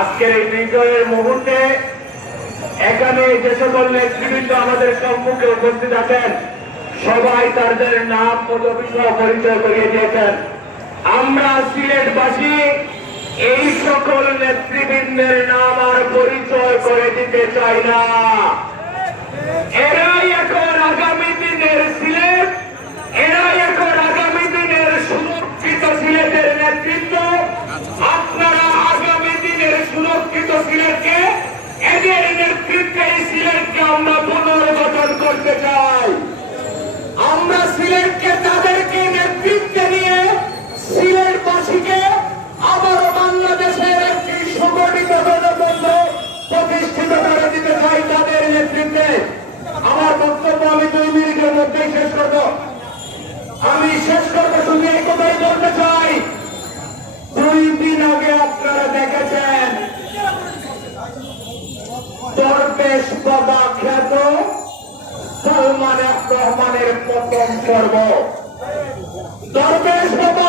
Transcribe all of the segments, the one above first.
আজকের এই বিজয়ের মুহূর্তে এখানে যে সকল নেতৃবৃন্দ আমাদের সম্মুখে উপস্থিত আছেন, সবাই তাদের নাম পদবি পরিচয় করিয়ে দিয়েছেন। আমরা সিলেটবাসী এই সকল নেতৃবৃন্দের নাম আর পরিচয় করে দিতে চাই না। এরাই আমি শেষ করব শুধু এই কথাই বলতে চাই। দুই দিন আগে আপনারা দেখেছেন, দরবেশ বাবা খ্যাত সালমান রহমানের প্রথম পর্ব। দরবেশ বাবা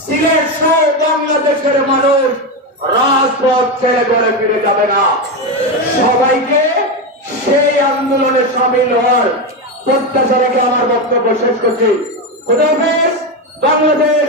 সিলেট সহ বাংলাদেশের মানুষ রাজপথ ছেড়ে ঘরে ফিরে যাবে না। সবাইকে সেই আন্দোলনে সামিল হওয়ার প্রত্যাশা রেখে আমার বক্তব্য শেষ করছি। বাংলাদেশ